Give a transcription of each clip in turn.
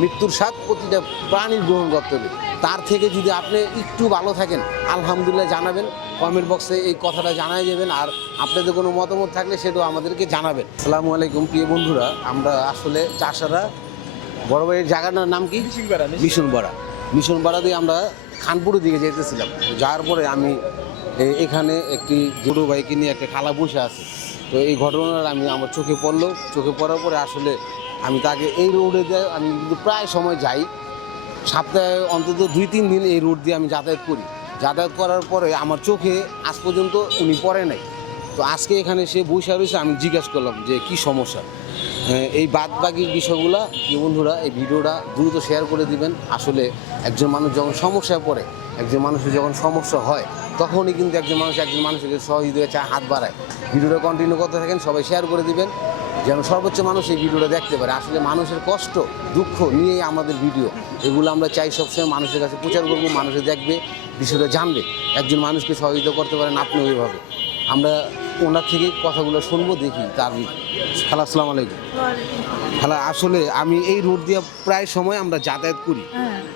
মৃত্যুর স্বাদ প্রতিটা প্রাণীর গ্রহণ করতে হবে। তার থেকে যদি আপনি একটু ভালো থাকেন আলহামদুলিল্লাহ জানাবেন, কমেন্ট বক্সে এই কথাটা জানাই যাবেন। আর আপনাদের কোনো মতামত থাকলে সেটাও আমাদেরকে জানাবেন। আসসালামু আলাইকুম প্রিয় বন্ধুরা, আমরা আসলে চাষারা বড় ভাইয়ের জায়গাটার নাম কি? মিশনপাড়া দিয়ে আমরা খানপুরের দিকে যেতেছিলাম। যাওয়ার পরে আমি এখানে একটি ছোটো ভাইকে নিয়ে একটা খালা বসে আছে। তো এই ঘটনাটা আমি আমার চোখে পড়ার পরে আসলে আমি তাকে এই রোডে দিয়ে আমি কিন্তু প্রায় সময় যাই, সপ্তাহে অন্তত 2-3 দিন এই রোড দিয়ে আমি যাতায়াত করার পরে আমার চোখে আজ পর্যন্ত উনি পড়ে নাই। তো আজকে এখানে সে বসে রয়েছে, আমি জিজ্ঞাসা করলাম যে কি সমস্যা। এই বাকি বিষয়গুলো কি বন্ধুরা এই ভিডিওটা দ্রুত শেয়ার করে দিবেন। আসলে একজন মানুষ যখন সমস্যায় পড়ে, একজন মানুষের যখন সমস্যা হয়, তখনই কিন্তু একজন মানুষকে সহযোগিতা চায়, হাত বাড়ায়। ভিডিওটা কন্টিনিউ করতে থাকেন, সবাই শেয়ার করে দিবেন যেন সর্বোচ্চ মানুষ এই ভিডিওটা দেখতে পারে। আসলে মানুষের কষ্ট দুঃখ নিয়েই আমাদের ভিডিও, এগুলো আমরা চাই সবসময় মানুষের কাছে প্রচার করবো, মানুষে দেখবে, বিষয়টা জানবে, একজন মানুষকে সহযোগিতা করতে পারেন আপনি ওইভাবে। আমরা ওনার থেকে কথাগুলো শুনবো, দেখি তার। খালা আসসালামু আলাইকুম। খালা, আসলে আমি এই রোড দিয়ে প্রায় সময় আমরা যাতায়াত করি,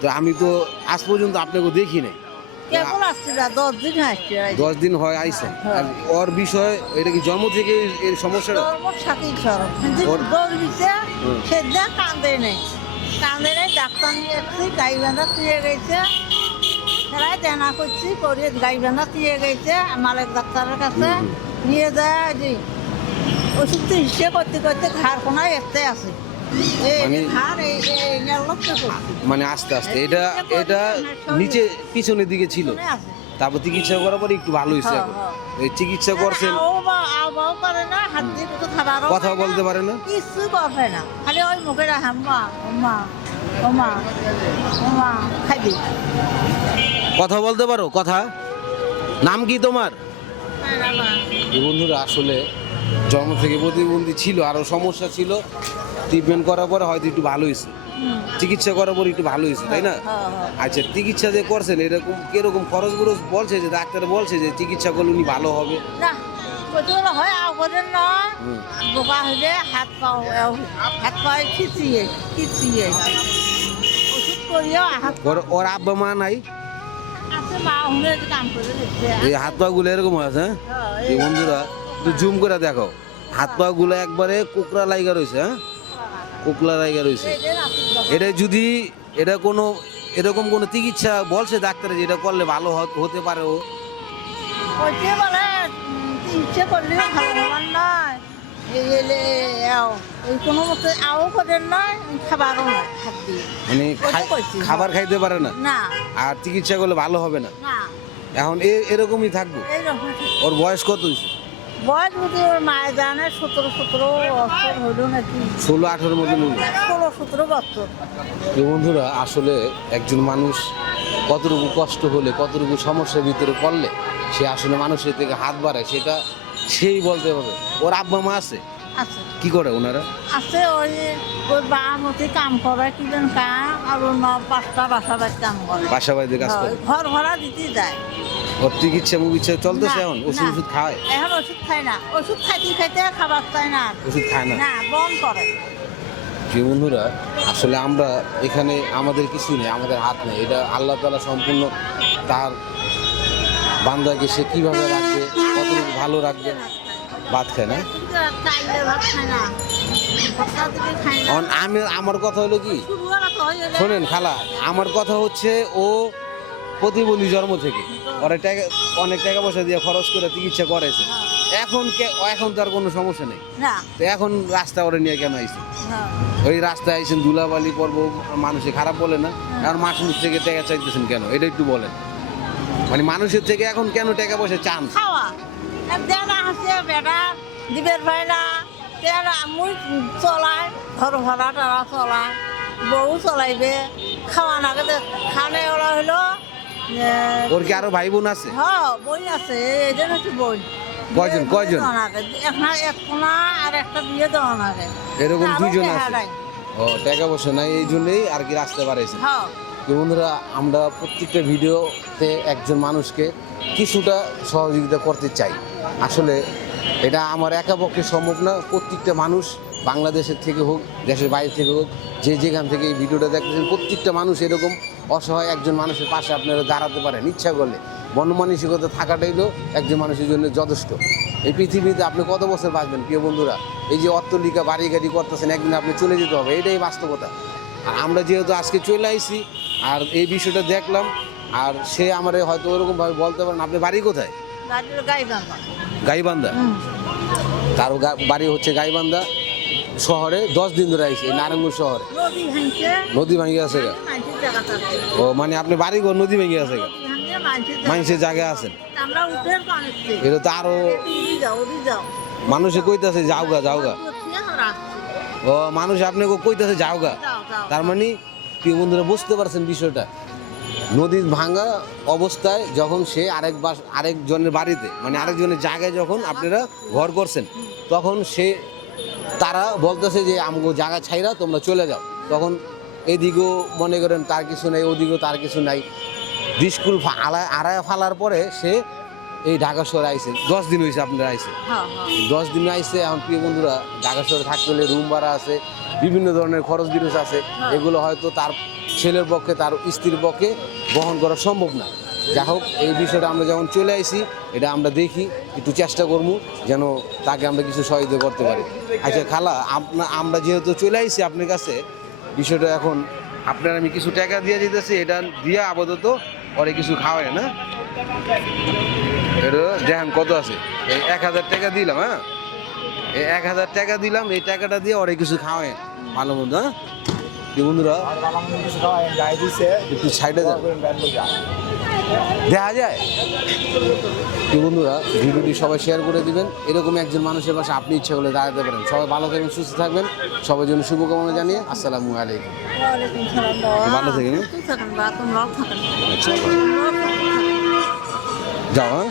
তো আমি তো আজ পর্যন্ত আপনাকে দেখি নাই। 10 দিন হয় আইসেন। আর ওর বিষয় এটা কি জন্ম থেকে এই সমস্যাটা? ডাক্তার নিয়ে এসেছি, গাড়ি বাঁধা তুলে গেছে, সেলাই দেনা করছি করে গাড়ি বাঁধা তুলে গেছে মালিক ডাক্তারের কাছে নিয়ে যায়। যে ওষুধ তো হিসেবে করতে করতে ঘাড় কোনায় এসতে আছে, মানে আস্তে আস্তে এটা নিচে পিছনের দিকে ছিল, তারপর চিকিৎসা করার পরে একটু ভালো হয়েছে। এই চিকিৎসা করছেন, কথা বলতে পারে না, কিছু করে না, খালি ওই মুখে হাম্মা ওমা ওমা ওমা খাইবি। কথা বলতে পারো? কথা নাম কি তোমার? বন্ধুরা আসলে জন্ম থেকে প্রতিবন্ধী ছিল, আরও সমস্যা ছিল, ট্রিটমেন্ট করার পরে হয়তো একটু ভালো হয়েছে, চিকিৎসা করার পরে একটু ভালো হয়েছে, তাই না? আচ্ছা, চিকিৎসা যে করছেন এরকম কিরকম খরচ বলছে যে ডাক্তার বলছে যে চিকিৎসা করলে উনি ভালো হবে? না, হয় আগরের নয়, বোকা হলে হাত পা খিচিয়ে ওষুধ করিও হাত। ওর আব্বা মা নাই? আছে, মা হুনে কাম করে দিচ্ছে। এই হাত পা গুলো এরকম আছে, এই বন্ধুরা একটু জুম করে দেখো, হাত পা গুলো একবারে কোকড়া লাইগা রয়েছে। কোকড়া লাইগা রয়েছে। এটা যদি এরকম কোনো চিকিৎসা বলছে ডাক্তারে যেটা করলে ভালো হতে পারে? ও বলে চিকিৎসা করলে ভালো হবার নয়, কোনো মতো আও করেন নয়, খাবারও নয়, হাত দিয়ে মানে খাবার খাইতে পারে না, আর চিকিৎসা করলে ভালো হবে না। এখন এরকমই থাকবে। ওর বয়স কত হয়েছে? বয়স বুঝি ওর মায়ের জানে 17 বছর হইল নাকি, 16-18 মতো 16-17 বছর। বন্ধুরা আসলে একজন মানুষ কতটুকু কষ্ট হলে, কতটুকু সমস্যার ভিতরে পড়লে সে আসলে মানুষের থেকে হাত বাড়ায়, সেটা সেই বলতে হবে। ওর আব্বা মা আছে? কি করে ওনারা? আছে, ওই বাবার মধ্যে কাম করে, কি যেন কাম, আর 5টা বাসা বাড়ি কাম করে, বাসা বাড়িতে কাজ করে, ঘর ভাড়া দিতে যায়। ওর চিকিৎসা চলতেছে এখন? ওষুধ খায়? এখন ওষুধ খায় না, ওষুধ খাইতে খাবার চায় না, ওষুধ খায় না, বন্ধ করে। যে বন্ধুরা আসলে আমরা এখানে আমাদের কিছু নেই, আমাদের হাত নেই, এটা আল্লাহ তাআলা সম্পূর্ণ তার বান্দাকে সে কিভাবে রাখবে, কতটুকু ভালো রাখবে। ভাত খায় না, আমার কথা হলো কি, শোনেন খালা, আমার কথা হচ্ছে ও প্রতিবন্ধী জন্ম থেকে, অনেক টাকা পয়সা দিয়ে খরচ করে চিকিৎসা করেছে, এখন তার কোনো সমস্যা নেই, তো এখন রাস্তা ওরে নিয়ে কেন আইছে? ওই রাস্তায় আইসেন, ধুলাবালি পর্ব, মানুষে খারাপ বলে না, আর মানুষ থেকে টাকা চাইতেছেন কেন, এটা একটু বলেন। মানে মানুষের থেকে এখন কেন টাকা পয়সা চান? দিবের ভাইরা মুই চলায়, ঘর ভাড়া টাড়া চলায়, বউ চলাইবে, খাওয়া না গেলে খানে ওরা হলো। ওর কি আরো ভাই বোন আছে? হ্যাঁ, বোন আছে, এই জন্য কি বোন। কয়জন? এক কোনা আর একটা বিয়ে দেওয়া লাগে, এরকম 2জন আছে। ও, টাকা পয়সা নাই, এই জন্যই আর কি রাস্তা বাড়াইছে। বন্ধুরা আমরা প্রত্যেকটা ভিডিওতে একজন মানুষকে কিছুটা সহযোগিতা করতে চাই। আসলে এটা আমার একা পক্ষে সম্ভব না, প্রত্যেকটা মানুষ বাংলাদেশের থেকে হোক, দেশের বাইরে থেকে হোক, যে যেখান থেকে এই ভিডিওটা দেখতেছেন, প্রত্যেকটা মানুষ এরকম অসহায় একজন মানুষের পাশে আপনারা দাঁড়াতে পারেন ইচ্ছা করলে। মনমানসিকতা থাকাটাই হলো একজন মানুষের জন্য যথেষ্ট। এই পৃথিবীতে আপনি কত বছর বাঁচবেন প্রিয় বন্ধুরা? এই যে অট্টালিকা বাড়ি গাড়ি করতেছেন, একদিন আপনি চলে যেতে হবে, এটাই বাস্তবতা। আর আমরা যেহেতু আজকে চলে আইছি আর এই বিষয়টা দেখলাম, আর সে আমার হয়তো ওরকমভাবে বলতে পারেন আপনি বাড়ি কোথায়? গাইবান্ধা। গাইবান্ধা। তার বাড়ি হচ্ছে গাইবান্ধা শহরে। 10 দিন ধরে আইছে এই নারায়ণগঞ্জ শহরে। নদী ভাঙছে, নদী ভেঙে আছে গা? মানুষের জায়গা থাকছে। ও মানে আপনি বাড়ি ঘর নদী ভেঙে আছে গা? নদী ভাঙছে, মানুষের মানুষের জায়গায় আছেন? আমরা উঠে কানেছি। এটা তো আরো উড়ি যাও, উড়ি যাও। মানুষে কইতাছে যাওগা যাওগা। উঠে আমরা আসছি। ও মানুষ আপনাকে কইতাছে যাওগা। যাও, যাও। তার মানে প্রিয় বন্ধুরা বুঝতে পারছেন বিষয়টা। নদীর ভাঙা অবস্থায় যখন সে আরেকজনের বাড়িতে মানে আরেকজনের জায়গায় যখন আপনারা ঘর করছেন, তখন তারা বলতেছে যে আমগো জায়গা ছাইরা তোমরা চলে যাও। তখন এদিকেও মনে করেন তার কিছু নাই, ওদিকেও তার কিছু নাই। স্কুল আড়ায় ফালার পরে সে এই ঢাকা শহরে আইছে। 10 দিন হয়েছে আপনারা আইছে। হ্যাঁ, হ্যাঁ। 10 দিন আইছে। এখন প্রিয় বন্ধুরা ঢাকা শহরে থাকতে হলে রুম ভাড়া আছে, বিভিন্ন ধরনের খরচ বিরোচ আছে। এগুলো হয়তো তার ছেলের পক্ষে, তার স্ত্রীর পক্ষে বহন করা সম্ভব না। যাই হোক, এই বিষয়টা আমরা যখন চলে আইছি, এটা আমরা দেখি, একটু চেষ্টা করবো যেন তাকে আমরা কিছু সহযোগিতা করতে পারি। আচ্ছা খালা, আমরা যেহেতু চলে আইছি আপনার কাছে, বিষয়টা এখন আপনার আমি কিছু টাকা দিয়ে দিতেছি, এটা দিয়ে আপাতত পরে কিছু খাওয়ায় না। এটা দেখেন কত আছে, এই 1000 টাকা দিলাম। হ্যাঁ, এই 1000 টাকা দিলাম, এই টাকাটা দিয়ে ওরে কিছু খাওয়ায় ভালো মন্দ। হ্যাঁ বন্ধুরা, একটু সাইডে যান, দেখা যায়। কি বন্ধুরা, ভিডিওটি সবাই শেয়ার করে দিবেন। এরকম একজন মানুষের পাশে আপনি ইচ্ছা করলে দাঁড়াতে পারেন। সবাই ভালো থাকবেন, সুস্থ থাকবেন। সবার জন্য শুভকামনা জানিয়ে আসসালামু আলাইকুম। ওয়ালাইকুম সালাম বাবা। ভালো থাকেন। সুস্থ থাকেন বা তোমরাও থাকেন। আচ্ছা, তোমরাও সুস্থ থাকেন। যাও। হ্যাঁ।